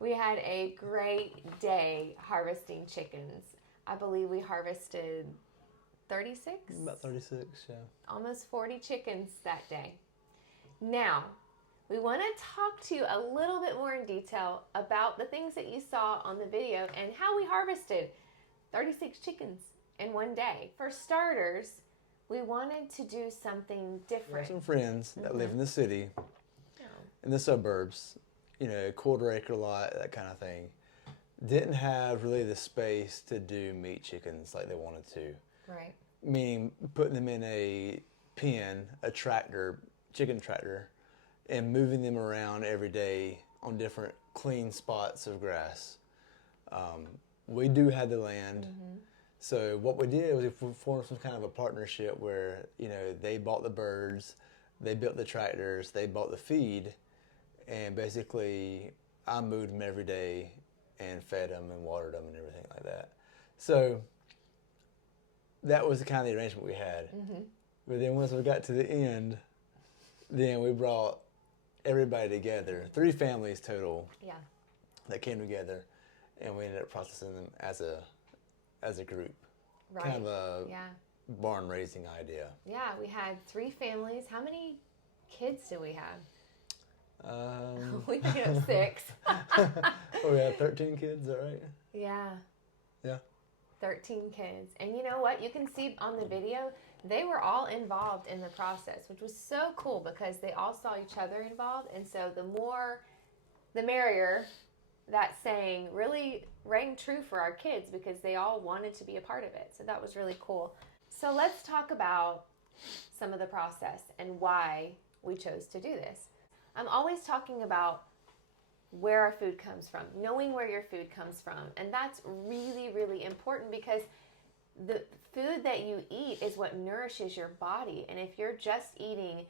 We had a great day harvesting chickens. I believe we harvested 36? About 36, yeah. Almost 40 chickens that day. Now, we want to talk to you a little bit more in detail about the things that you saw on the video and how we harvested 36 chickens in one day. For starters, we wanted to do something We different. have some friends that live in the city, Yeah. in the suburbs, quarter acre lot, that kind of thing. Didn't have really the space to do meat chickens like they wanted to. Right. Meaning putting them in a pen, a tractor, chicken tractor, and moving them around every day on different clean spots of grass. We do have the land. So what we did was we formed some kind of a partnership where, they bought the birds, they built the tractors, they bought the feed, and basically I moved them every day and fed them and watered them and everything like that. So that was the kind of the arrangement we had. But then once we got to the end, then we brought everybody together, 3 families total Yeah. that came together, and we ended up processing them as a group. Right. Kind of a Yeah. barn raising idea. Yeah, we had 3 families. How many kids do we have? We have 6. We had 13 kids, is that right? Yeah. Yeah. 13 kids. And you know what? You can see on the video, they were all involved in the process, which was so cool because they all saw each other involved. And so the more, the merrier. That saying really rang true for our kids because they all wanted to be a part of it. So that was really cool. So let's talk about some of the process and why we chose to do this. I'm always talking about where our food comes from, knowing where your food comes from. And that's really, really important because the food that you eat is what nourishes your body. And if you're just eating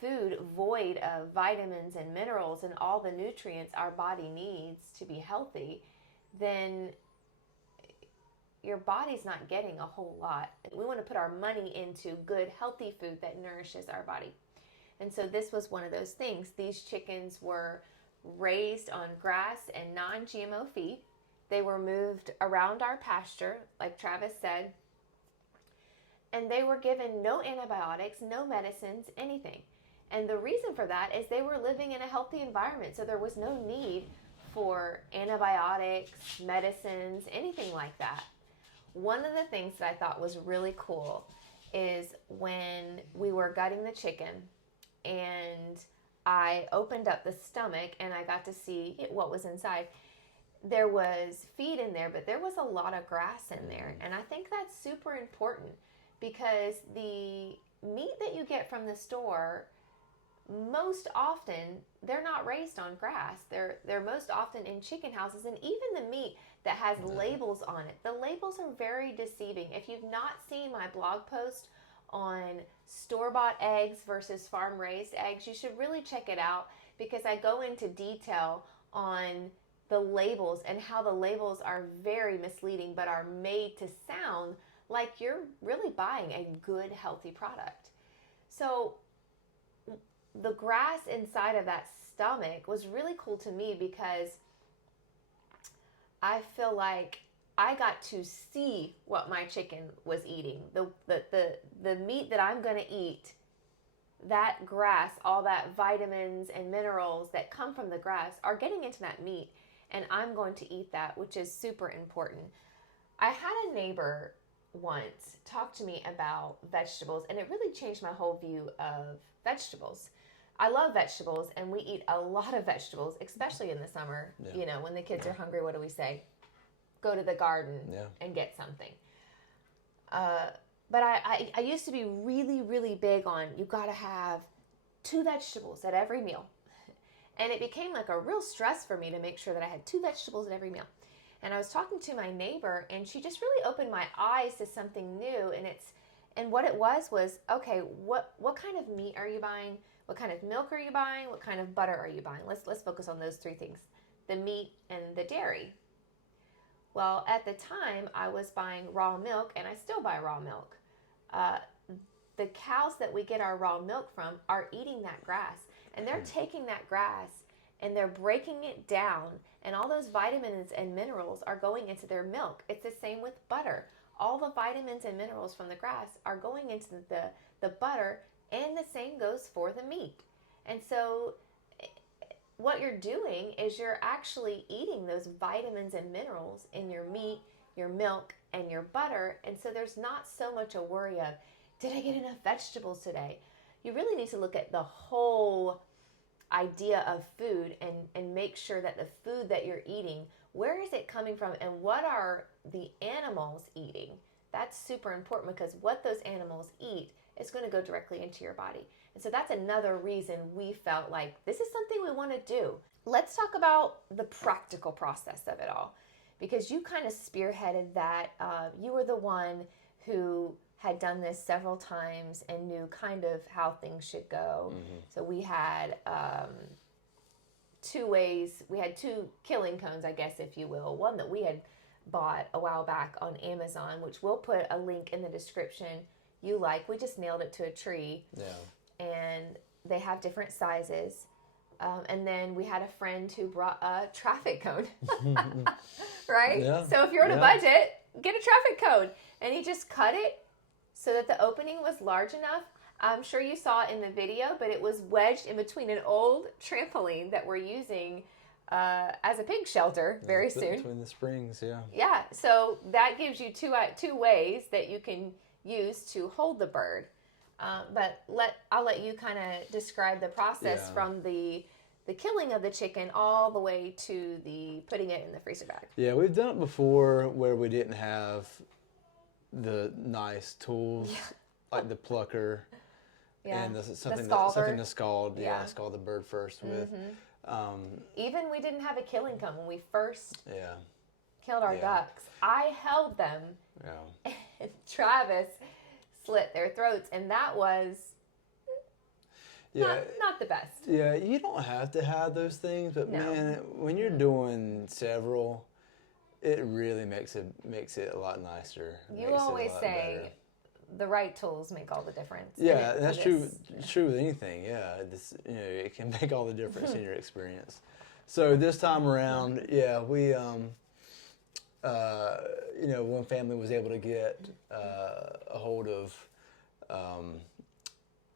food void of vitamins and minerals and all the nutrients our body needs to be healthy, then your body's not getting a whole lot. We want to put our money into good, healthy food that nourishes our body. And so this was one of those things. These chickens were raised on grass and non-GMO feed. They were moved around our pasture, like Travis said, and they were given no antibiotics, no medicines, anything. And the reason for that is they were living in a healthy environment, so there was no need for antibiotics, medicines, anything like that. One of the things that I thought was really cool is when we were gutting the chicken and I opened up the stomach and I got to see what was inside. There was feed in there, but there was a lot of grass in there. And I think that's super important because the meat that you get from the store, most often they're not raised on grass. They're most often in chicken houses, and even the meat that has labels on it, the labels are very deceiving. If you've not seen my blog post on store-bought eggs versus farm-raised eggs, you should really check it out because I go into detail on the labels and how the labels are very misleading but are made to sound like you're really buying a good, healthy product. So the grass inside of that stomach was really cool to me because I feel like I got to see what my chicken was eating. The meat that I'm going to eat, that grass, all that vitamins and minerals that come from the grass are getting into that meat, and I'm going to eat that, which is super important. I had a neighbor once talk to me about vegetables, and it really changed my whole view of vegetables. I love vegetables, and we eat a lot of vegetables, especially in the summer. Yeah. You know, when the kids are hungry, what do we say? Go to the garden and get something. But I used to be really, really big on you got to have 2 vegetables at every meal. And it became like a real stress for me to make sure that I had 2 vegetables at every meal. And I was talking to my neighbor, and she just really opened my eyes to something new. And what it was okay, what kind of meat are you buying? What kind of milk are you buying? What kind of butter are you buying? Let's focus on those 3 things: the meat and the dairy. Well, at the time, I was buying raw milk, and I still buy raw milk. The cows that we get our raw milk from are eating that grass, and they're taking that grass and they're breaking it down, and all those vitamins and minerals are going into their milk. It's the same with butter. All the vitamins and minerals from the grass are going into the butter, and the same goes for the meat. And so what you're doing is you're actually eating those vitamins and minerals in your meat, your milk, and your butter. And so there's not so much a worry of, did I get enough vegetables today? You really need to look at the whole idea of food and make sure that the food that you're eating, where is it coming from, and what are the animals eating? That's super important, because what those animals eat is going to go directly into your body. And so that's another reason we felt like this is something we want to do. Let's talk about the practical process of it all, because you kind of spearheaded that. You were the one who had done this several times and knew kind of how things should go. So we had two ways. We had two killing cones, I guess, if you will. One that we had bought a while back on Amazon, which we'll put a link in the description. We just nailed it to a tree. Yeah. And they have different sizes. And then we had a friend who brought a traffic cone, right? Yeah. So if you're on a budget, get a traffic cone. And he just cut it so that the opening was large enough. I'm sure you saw it in the video, but it was wedged in between an old trampoline that we're using as a pig shelter very soon. Between the springs, yeah. Yeah, so that gives you two ways that you can use to hold the bird. But I'll let you kind of describe the process from the killing of the chicken all the way to the putting it in the freezer bag. Yeah, we've done it before where we didn't have the nice tools like the plucker and something to scald. Yeah, scald the bird first with. Even we didn't have a killing cone when we first killed our Yeah. ducks. I held them, and Travis slit their throats, and that was not the best. Yeah, you don't have to have those things, but man, when you're doing several, it really makes it a lot nicer. You always say the right tools make all the difference. Yeah, and that's true. True with anything. Yeah, it can make all the difference in your experience. So this time around, we one family was able to get a hold of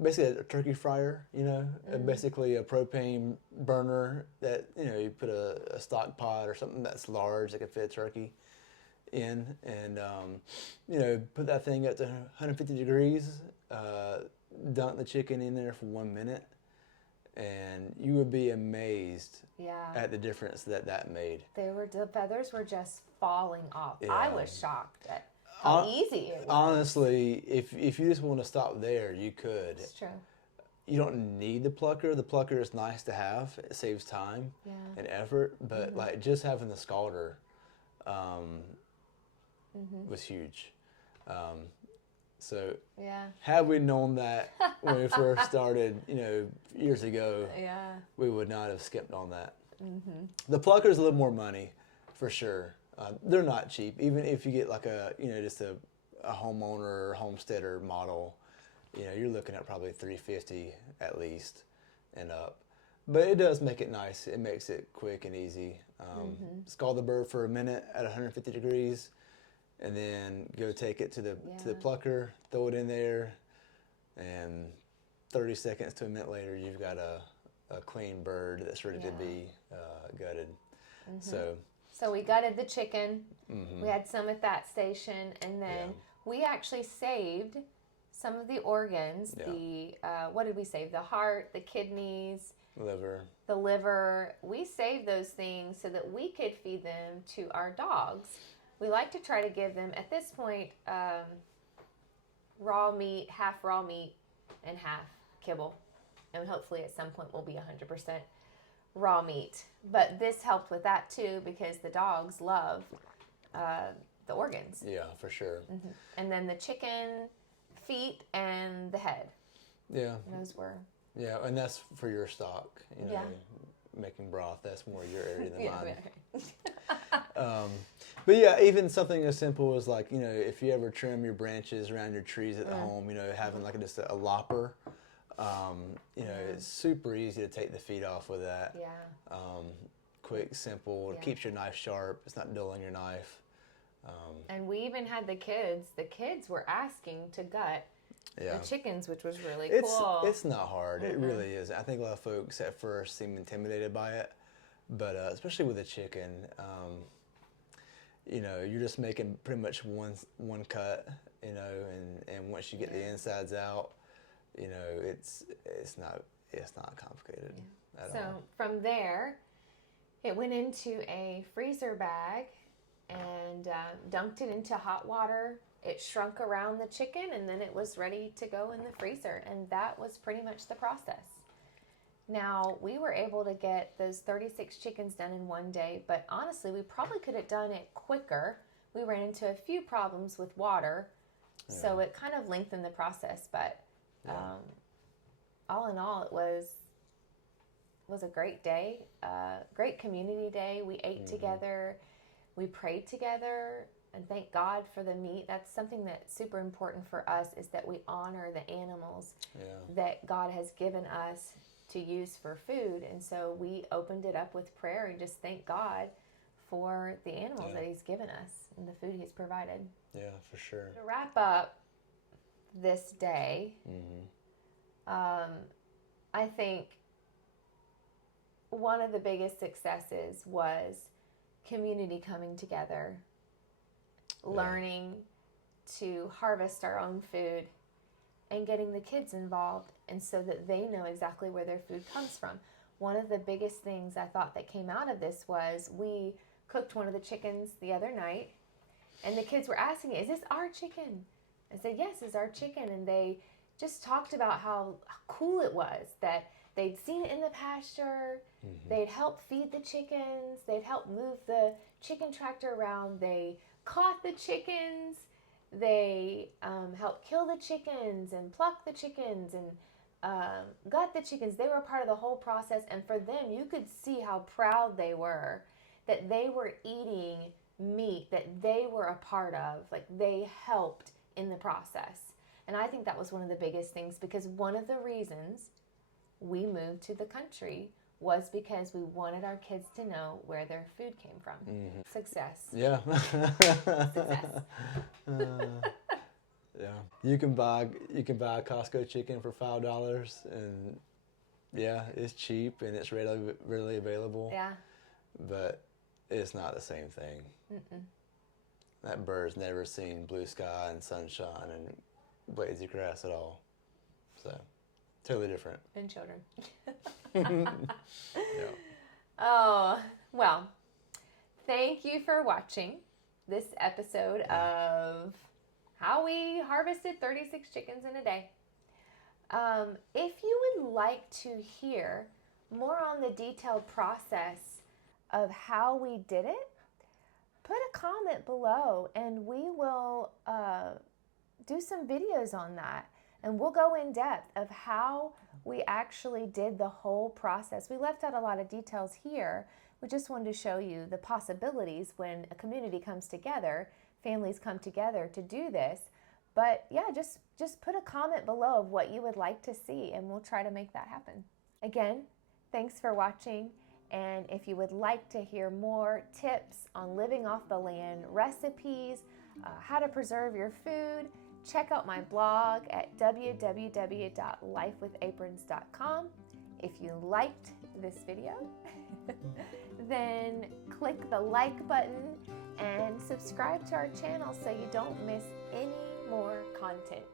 basically a turkey fryer, basically a propane burner that, you put a stock pot or something that's large that can fit a turkey in, and, put that thing up to 150 degrees, dunk the chicken in there for 1 minute, and you would be amazed at the difference that made. The feathers were just falling off. Yeah. I was shocked at how easy it was. Honestly, if you just want to stop there, you could. It's true. You don't need the plucker. The plucker is nice to have. It saves time and effort. But like just having the scalder was huge. So had we known that when we first started, years ago, we would not have skipped on that. The plucker is a little more money, for sure. They're not cheap. Even if you get like just a homeowner or homesteader model, you're looking at probably $350 at least and up. But it does make it nice. It makes it quick and easy. Scald the bird for a minute at 150 degrees, and then go take it to the plucker, throw it in there, and 30 seconds to a minute later, you've got a clean bird that's ready to be gutted. So we gutted the chicken. We had some at that station, and then we actually saved some of the organs. What did we save? The heart, the kidneys, the liver. We saved those things so that we could feed them to our dogs. We like to try to give them, at this point, raw meat, half raw meat, and half kibble. And hopefully at some point we'll be 100% raw meat. But this helped with that too, because the dogs love the organs. Yeah, for sure. And then the chicken feet and the head. Yeah. Those were. Yeah, and that's for your stock. Making broth, that's more your area than mine. But yeah, even something as simple as like, if you ever trim your branches around your trees at home, having like just a lopper You know, it's super easy to take the feet off with that. Yeah. Quick, simple. It keeps your knife sharp. It's not dulling your knife. And we even had the kids. The kids were asking to gut the chickens, which was really cool. It's not hard. It really is. I think a lot of folks at first seem intimidated by it, but especially with a chicken, you know, you're just making pretty much one cut, you know, and once you get the insides out, you know, it's not complicated at all. So from there, it went into a freezer bag and dunked it into hot water. It shrunk around the chicken, and then it was ready to go in the freezer. And that was pretty much the process. Now, we were able to get those 36 chickens done in one day, but honestly, we probably could have done it quicker. We ran into a few problems with water, so it kind of lengthened the process. But all in all, it was a great day, great community day. We ate together. We prayed together, and thank God for the meat. That's something that's super important for us, is that we honor the animals that God has given us to use for food. And so we opened it up with prayer and just thank God for the animals that He's given us and the food He's provided. Yeah, for sure. To wrap up this day, I think one of the biggest successes was community coming together, learning to harvest our own food, and getting the kids involved, and so that they know exactly where their food comes from. One of the biggest things I thought that came out of this was we cooked one of the chickens the other night, and the kids were asking, "Is this our chicken?" I said, "Yes, it's our chicken." And they just talked about how cool it was that they'd seen it in the pasture. They'd helped feed the chickens. They'd helped move the chicken tractor around. They caught the chickens. They helped kill the chickens and pluck the chickens and gut the chickens. They were a part of the whole process. And for them, you could see how proud they were that they were eating meat that they were a part of. Like, they helped in the process. And I think that was one of the biggest things, because one of the reasons we moved to the country was because we wanted our kids to know where their food came from. Success. Yeah. Success. Yeah. You can buy a Costco chicken for $5, and it's cheap and it's readily available. Yeah. But it's not the same thing. That bird's never seen blue sky and sunshine and blades of grass at all. So, totally different. And children. Yeah. Oh, well, thank you for watching this episode of how we harvested 36 chickens in a day. If you would like to hear more on the detailed process of how we did it, put a comment below and we will do some videos on that. And we'll go in depth of how we actually did the whole process. We left out a lot of details here. We just wanted to show you the possibilities when a community comes together, families come together to do this. But yeah, just put a comment below of what you would like to see, and we'll try to make that happen. Again, thanks for watching. And if you would like to hear more tips on living off the land, recipes, how to preserve your food, check out my blog at www.lifewithaprons.com. If you liked this video, then click the like button and subscribe to our channel so you don't miss any more content.